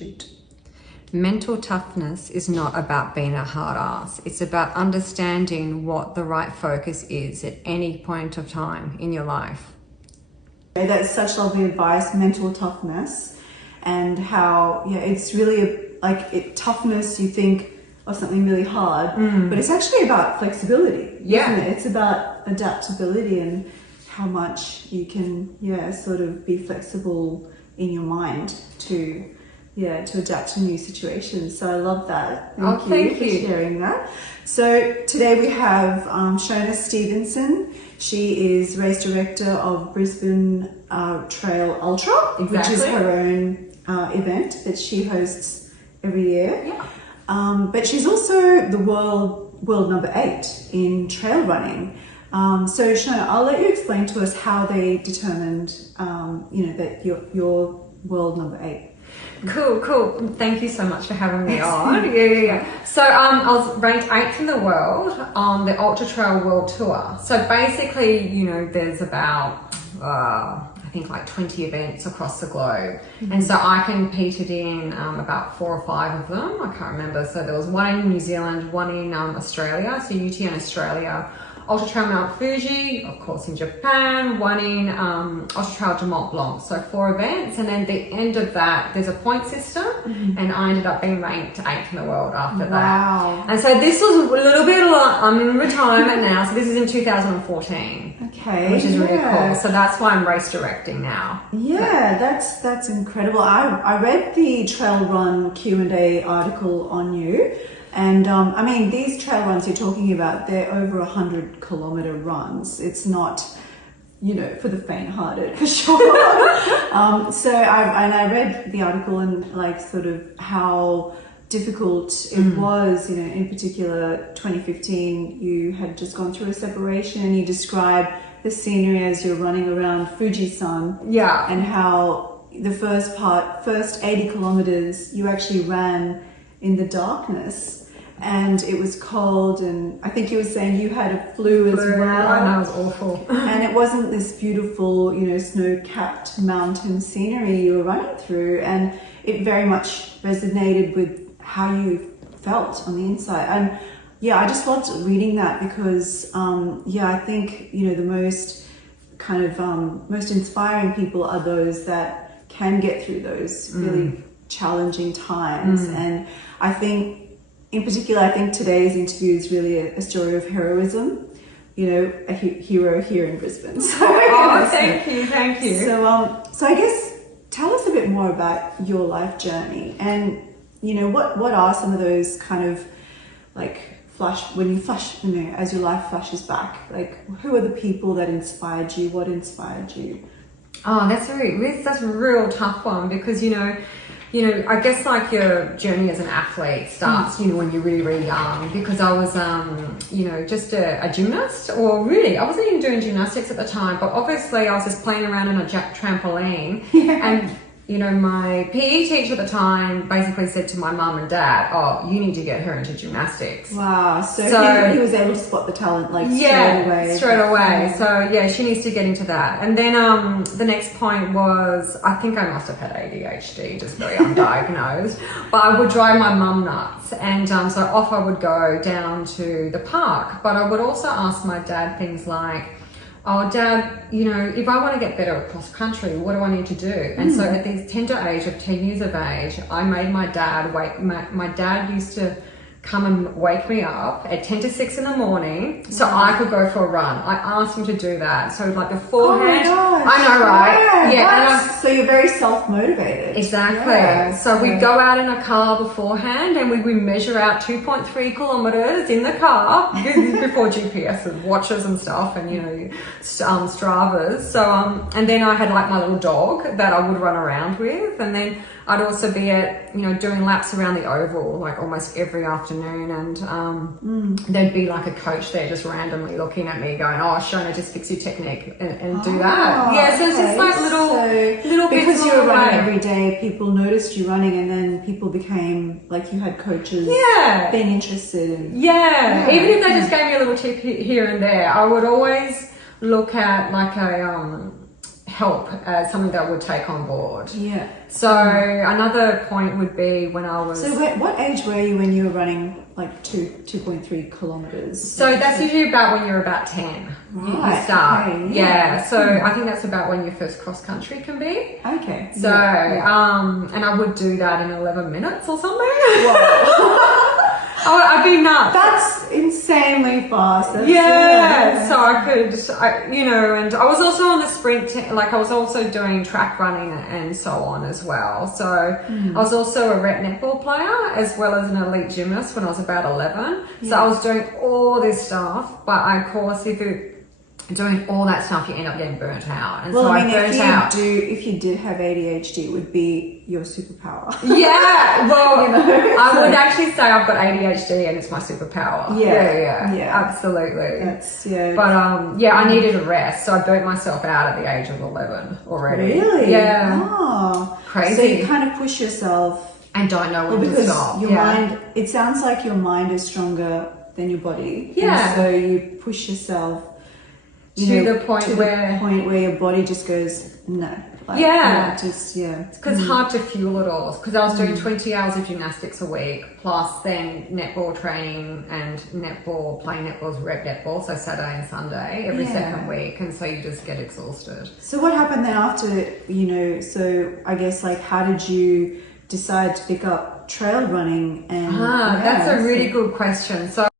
shoot. Mental toughness is not about being a hard ass. It's about understanding what the right focus is at any point of time in your life. That's such lovely advice, mental toughness, and how, yeah, it's really toughness, you think of something really hard, but it's actually about flexibility, isn't it? It's about adaptability and how much you can, sort of be flexible in your mind to adapt to new situations. So I love that. Thank you for sharing that. So today we have Shona Stephenson. She is race director of Brisbane Trail Ultra, which is her own event that she hosts every year. Yeah. But she's also the world number 8 in trail running. So Shona, I'll let you explain to us how they determined, that you're world number 8. Cool. Thank you so much for having me on. Yeah. So I was ranked 8th in the world on the Ultra Trail World Tour. So basically, there's about, I think like 20 events across the globe. And so I competed in about 4 or 5 of them. I can't remember. So there was one in New Zealand, one in Australia, so UTN Australia, Ultra Trail Mount Fuji, of course in Japan, one in Ultra Trail de Mont Blanc. So 4 events, and then at the end of that there's a point system, and I ended up being ranked 8th in the world after that. And so this was a little bit like, I'm in retirement now, so this is in 2014. Okay. Which is really cool. So that's why I'm race directing now. Yeah, that's incredible. I read the Trail Run Q&A article on you. And I mean, these trail runs you're talking about, they're over 100-kilometer runs. It's not, for the faint-hearted, for sure. So I read the article and sort of how difficult it was. In particular, 2015, you had just gone through a separation, and you described the scenery as you're running around Fuji-san. Yeah. And how the first 80 kilometers, you actually ran in the darkness. And it was cold, and I think you were saying you had a flu as well. I know, it was awful. And it wasn't this beautiful, snow-capped mountain scenery you were running through, and it very much resonated with how you felt on the inside. And I just loved reading that because, I think, the most kind of, most inspiring people are those that can get through those really challenging times. And I think, in particular, I think today's interview is really a story of heroism, a hero here in Brisbane. So, thank you. So I guess tell us a bit more about your life journey, and what are some of those kind of as your life flashes back, who are the people that inspired you? What inspired you? Oh, that's a real tough one, because I guess your journey as an athlete starts, when you're really, really young, because I was, just a gymnast, or really, I wasn't even doing gymnastics at the time, but obviously I was just playing around on a trampoline. And, my PE teacher at the time basically said to my mum and dad, oh, you need to get her into gymnastics. Wow. So he was able to spot the talent straight away. So she needs to get into that. And then the next point was, I think I must have had ADHD, just very undiagnosed, but I would drive my mum nuts. And so off I would go down to the park, but I would also ask my dad things like, oh, Dad, if I want to get better at cross country, what do I need to do? And so at the tender age of 10 years of age, I made my dad my dad used to come and wake me up at 10 to 6 in the morning so I could go for a run. I asked him to do that. So beforehand, oh my gosh, I know, right? Yeah. So you're very self-motivated. Exactly. Yeah. So we'd go out in a car beforehand, and we would measure out 2.3 kilometers in the car before GPS and watches and stuff, and Stravas. So and then I had my little dog that I would run around with, and then I'd also be at, doing laps around the oval, almost every afternoon, and there'd be a coach there just randomly looking at me going, oh, Shona, just fix your technique and do that. Yeah, so it's just little bits. Because you were running every day, people noticed you running, and then people became, you had coaches being interested in. Yeah, even if they just gave me a little tip here and there, I would always look at help as something that I would take on board. Yeah. So another point would be when I was... So what age were you when you were running like 2.3 kilometers? So that's usually about when you're about 10. Right, You start. okay, yeah. So I think that's about when your first cross country can be. Okay. So, and I would do that in 11 minutes or something. Wow. I'd be nuts. That's insanely fast. That's So I could, and I was also on the sprint, like I was also doing track running and so on as well. So I was also a rep netball player as well as an elite gymnast when I was about 11. So I was doing all this stuff, but of course if you're doing all that stuff, you end up getting burnt out. And well, so I mean, burnt out. if you did have ADHD, it would be your superpower. Yeah, well, I would so- actually say I've got ADHD and it's my superpower. Yeah, absolutely. That's But I needed a rest, so I burnt myself out at the age of 11 already. Really? Yeah. Oh, Crazy. So you kind of push yourself, And don't know when to because stop. your mind. It sounds like your mind is stronger than your body. Yeah. And so you push yourself To the point where your body just goes no. Like, Because it's hard to fuel it all. Because I was doing 20 hours of gymnastics a week, plus then netball training and playing netball's rep netball, so Saturday and Sunday every second week, and so you just get exhausted. So what happened then after, so I guess like how did you decide to pick up trail running? And That's a really good question. So